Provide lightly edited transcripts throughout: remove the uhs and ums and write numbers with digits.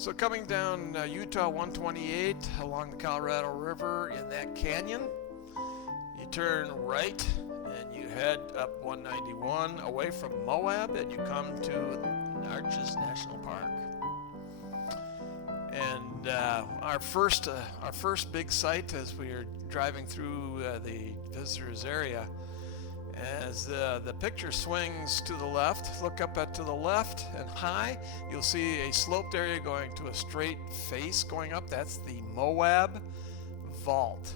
So coming down Utah 128 along the Colorado River in that canyon, you turn right and you head up 191 away from Moab and you come to Arches National Park. And our first big sight as we are driving through the visitors area, as the picture swings to the left, look up to the left and high, you'll see a sloped area going to a straight face going up. That's the Moab Fault.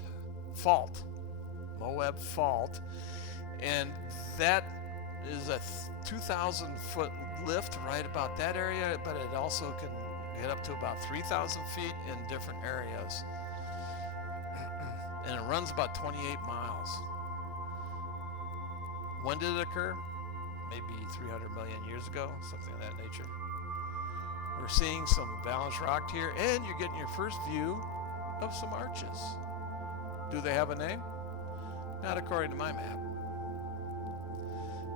Moab Fault. And that is a 2,000 foot lift right about that area, but it also can get up to about 3,000 feet in different areas. And it runs about 28 miles. When did it occur? Maybe 300 million years ago, something of that nature. We're seeing some balanced rock here, and you're getting your first view of some arches. Do they have a name? Not according to my map.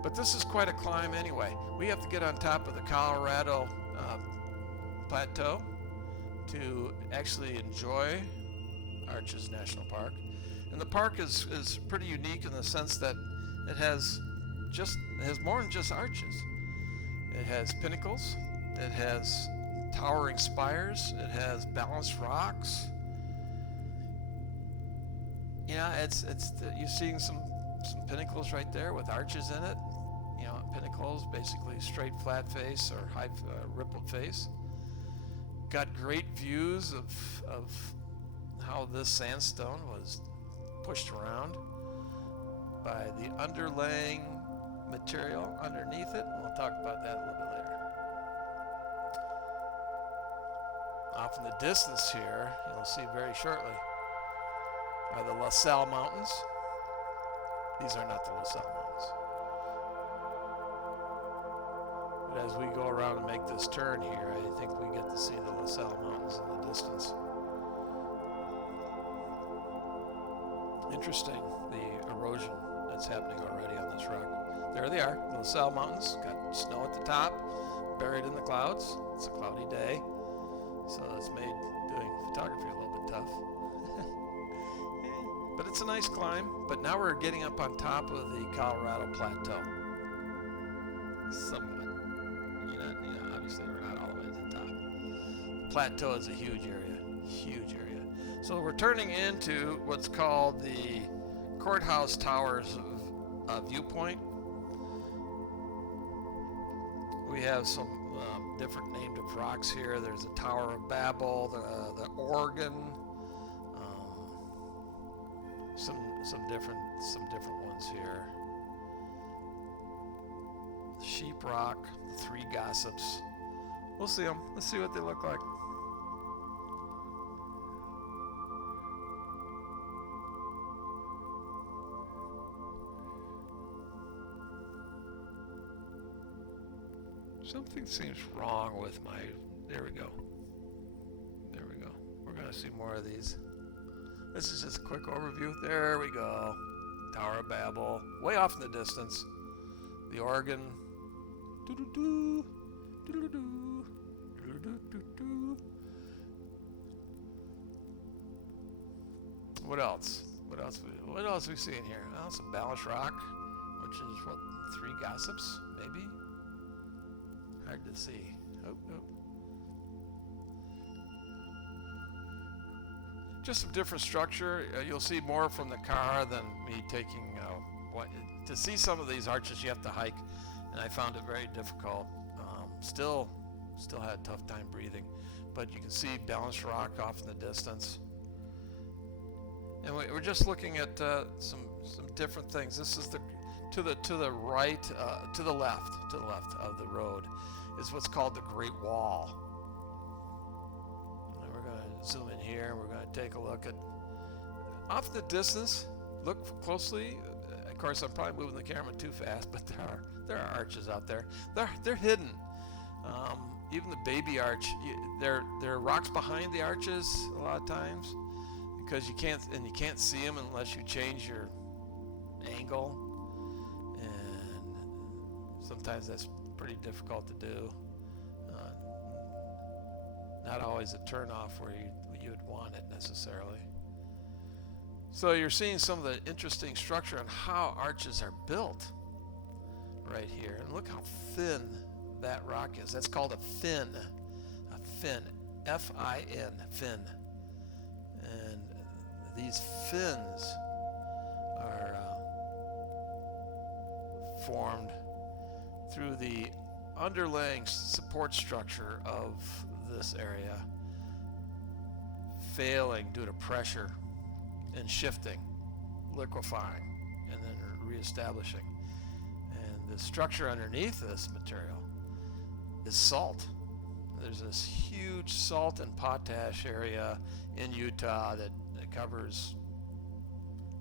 But this is quite a climb anyway. We have to get on top of the Colorado Plateau to actually enjoy Arches National Park. And the park is pretty unique in the sense that it has more than just arches. It has pinnacles, it has towering spires, it has balanced rocks. Yeah, you're seeing some pinnacles right there with arches in it. You know, pinnacles, basically straight flat face or high rippled face. Got great views of how this sandstone was pushed around by the underlaying material underneath it. We'll talk about that a little bit later. Off in the distance here, you'll see very shortly, are the La Salle Mountains. These are not the La Salle Mountains. But as we go around and make this turn here, I think we get to see the La Salle Mountains in the distance. Interesting, the erosion that's happening already on this rock. There they are, the La Salle Mountains. Got snow at the top, buried in the clouds. It's a cloudy day, so it's made doing photography a little bit tough. But it's a nice climb. But now we're getting up on top of the Colorado Plateau. Somewhat. Obviously we're not all the way to the top. The plateau is a huge area. So we're turning into what's called the Courthouse Towers viewpoint. We have some different named rocks here. There's the Tower of Babel, the Oregon, some different ones here. Sheep Rock, the Three Gossips. We'll see them. Let's see what they look like. Something seems wrong with my... There we go. We're going to see more of these. This is just a quick overview. There we go. Tower of Babel. Way off in the distance. The Oregon. Doo-doo-doo. Doo-doo-doo. Doo-doo-doo-doo. What else? What else are we seeing here? Oh, some balanced rock, which is what, Three Gossips, maybe? Hard to see. Oh. Just some different structure. You'll see more from the car than me taking. To see some of these arches, you have to hike, and I found it very difficult. Still had a tough time breathing, but you can see balanced rock off in the distance. And we're just looking at some different things. This is to the right, to the left of the road is what's called the Great Wall. And we're going to zoom in here. We're going to take a look at off in the distance. Look closely. Of course, I'm probably moving the camera too fast, but there are arches out there. They're hidden. Even the baby arch, there are rocks behind the arches a lot of times because you can't see them unless you change your angle, and sometimes that's pretty difficult to do. Not always a turnoff where you'd want it necessarily. So you're seeing some of the interesting structure and how arches are built right here. And look how thin that rock is. That's called a fin. A fin. F-I-N. Fin. And these fins are formed through the underlying support structure of this area failing due to pressure and shifting, liquefying, and then reestablishing. And the structure underneath this material is salt. There's this huge salt and potash area in Utah that covers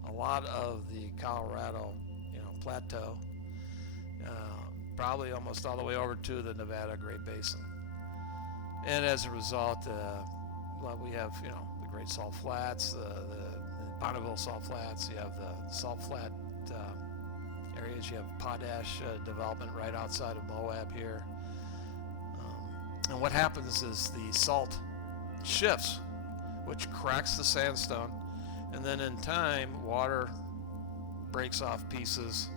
a lot of the Colorado, plateau, probably almost all the way over to the Nevada Great Basin. And as a result, we have, the Great Salt Flats, the Bonneville Salt Flats. You have the Salt Flat areas. You have potash development right outside of Moab here. And what happens is the salt shifts, which cracks the sandstone, and then in time, water breaks off pieces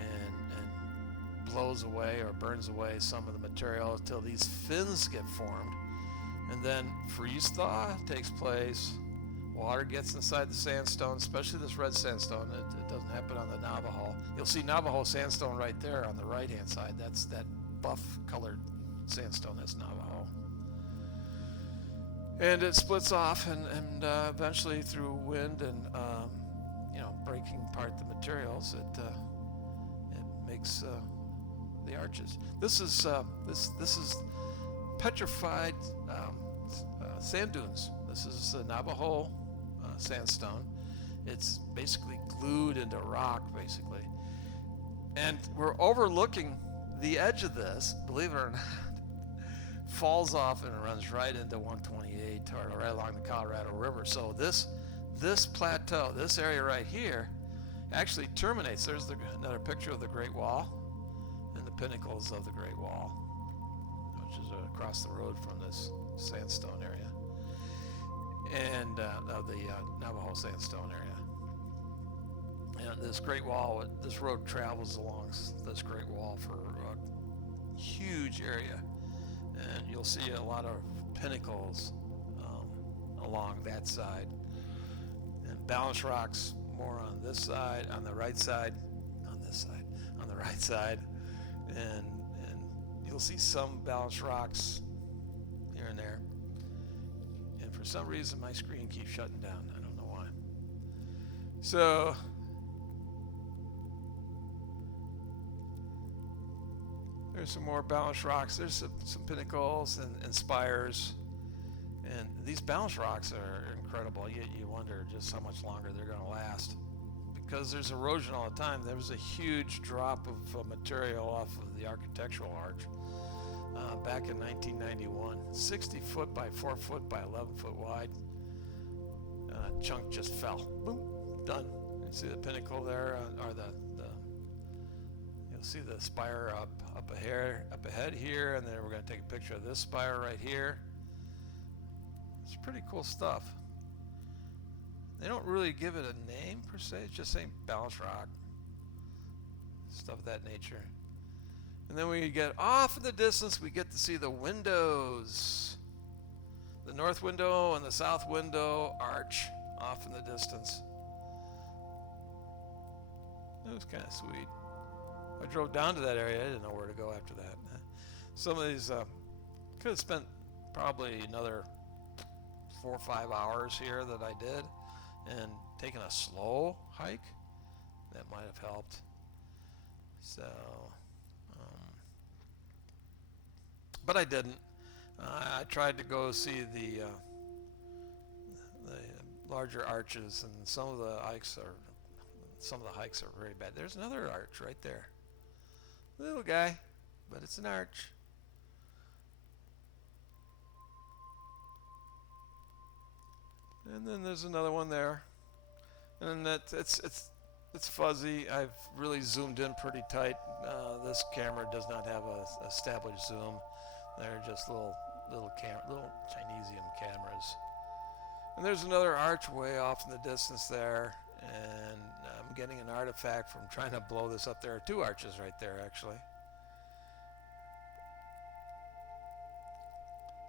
and blows away or burns away some of the material until these fins get formed. And then freeze thaw takes place. Water gets inside the sandstone, especially this red sandstone. It doesn't happen on the Navajo. You'll see Navajo sandstone right there on the right-hand side. That's that buff-colored sandstone. That's Navajo. And it splits off, and eventually through wind and breaking apart the materials, it makes the arches. This is petrified sand dunes. This is Navajo sandstone. It's basically glued into rock, basically. And we're overlooking the edge of this, believe it or not, falls off and runs right into 128 or right along the Colorado River. So this plateau, this area right here, actually terminates. There's another picture of the Great Wall and the pinnacles of the Great Wall, which is across the road from this sandstone area, and of the Navajo sandstone area. And this Great Wall, this road travels along this Great Wall for a huge area, and you'll see a lot of pinnacles along that side, and balance rocks more on this side, on the right side, on this side, on the right side, and you'll see some balance rocks here and there. And for some reason my screen keeps shutting down. I don't know why. So there's some more balance rocks. There's some pinnacles and spires. And these balance rocks are incredible. You wonder just how much longer they're going to last, because there's erosion all the time. There was a huge drop of material off of the architectural arch back in 1991. 60 foot by 4 foot by 11 foot wide. Chunk just fell. Boom, done. You see the pinnacle there, or you'll see the spire up ahead here, and then we're going to take a picture of this spire right here. It's pretty cool stuff. They don't really give it a name per se. It's just saying balance rock, stuff of that nature. And then we get off in the distance, we get to see the windows, the north window and the south window arch off in the distance. That was kind of sweet. I drove down to that area. I didn't know where to go after that. Some of these could have spent probably another 4 or 5 hours here that I did, and taking a slow hike, that might have helped. So, but I didn't. I tried to go see the larger arches, and some of the hikes are very bad. There's another arch right there, little guy, but it's an arch. And then there's another one there, and it's fuzzy. I've really zoomed in pretty tight. This camera does not have a established zoom. They're just little Chinese And there's another arch way off in the distance there, and I'm getting an artifact from trying to blow this up. There are two arches right there, actually.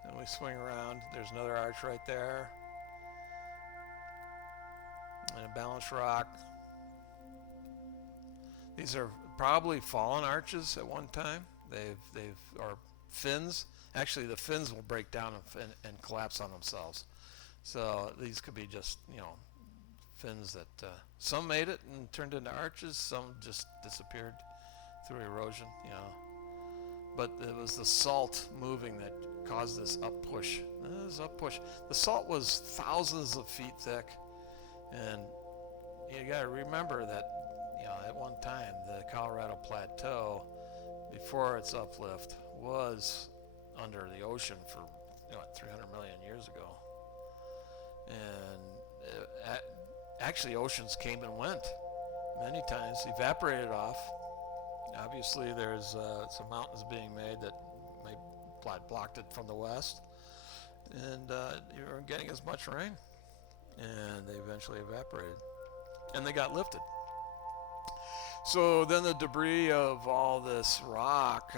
And we swing around. There's another arch right there, and a balanced rock. These are probably fallen arches at one time. Or fins. Actually, the fins will break down and collapse on themselves. So these could be just, fins that some made it and turned into arches. Some just disappeared through erosion, But it was the salt moving that caused this up push. The salt was thousands of feet thick, and you got to remember that, at one time the Colorado Plateau, before its uplift, was under the ocean for 300 million years ago, and actually oceans came and went many times, evaporated off. Obviously, there's some mountains being made that may blocked it from the west, and you weren't getting as much rain, and they eventually evaporated, and they got lifted. So then the debris of all this rock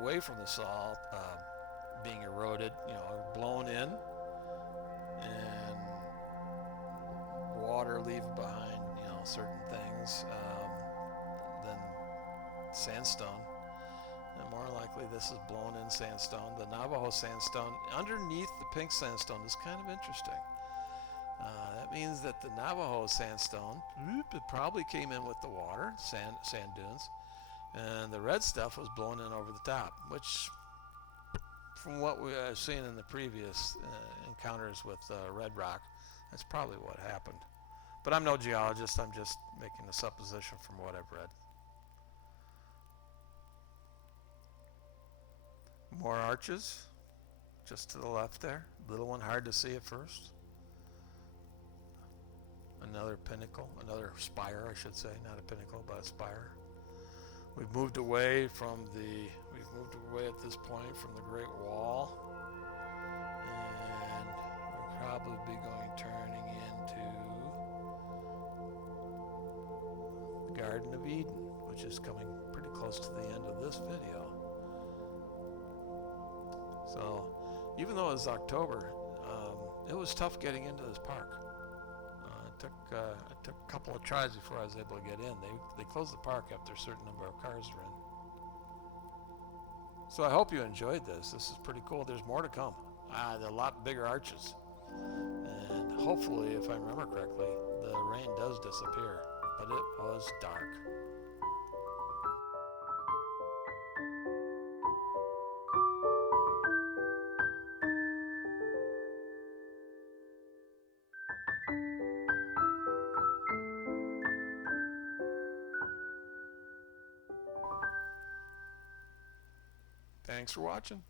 away from the salt being eroded, blown in, and water leaving behind, certain things, then sandstone. And more likely this is blown in sandstone. The Navajo sandstone underneath the pink sandstone is kind of interesting. That means that the Navajo sandstone, it probably came in with the water, sand dunes, and the red stuff was blown in over the top, which, from what we have seen in the previous encounters with red rock, that's probably what happened. But I'm no geologist, I'm just making a supposition from what I've read. More arches, just to the left there. Little one, hard to see at first. Another pinnacle, another spire, I should say, not a pinnacle, but a spire. We've moved away at this point from the Great Wall, and we'll probably be turning into the Garden of Eden, which is coming pretty close to the end of this video. So, even though it was October, it was tough getting into this park. It took a couple of tries before I was able to get in. They closed the park after a certain number of cars were in. So I hope you enjoyed this. This is pretty cool. There's more to come. There are a lot bigger arches. And hopefully, if I remember correctly, the rain does disappear. But it was dark. Thanks for watching.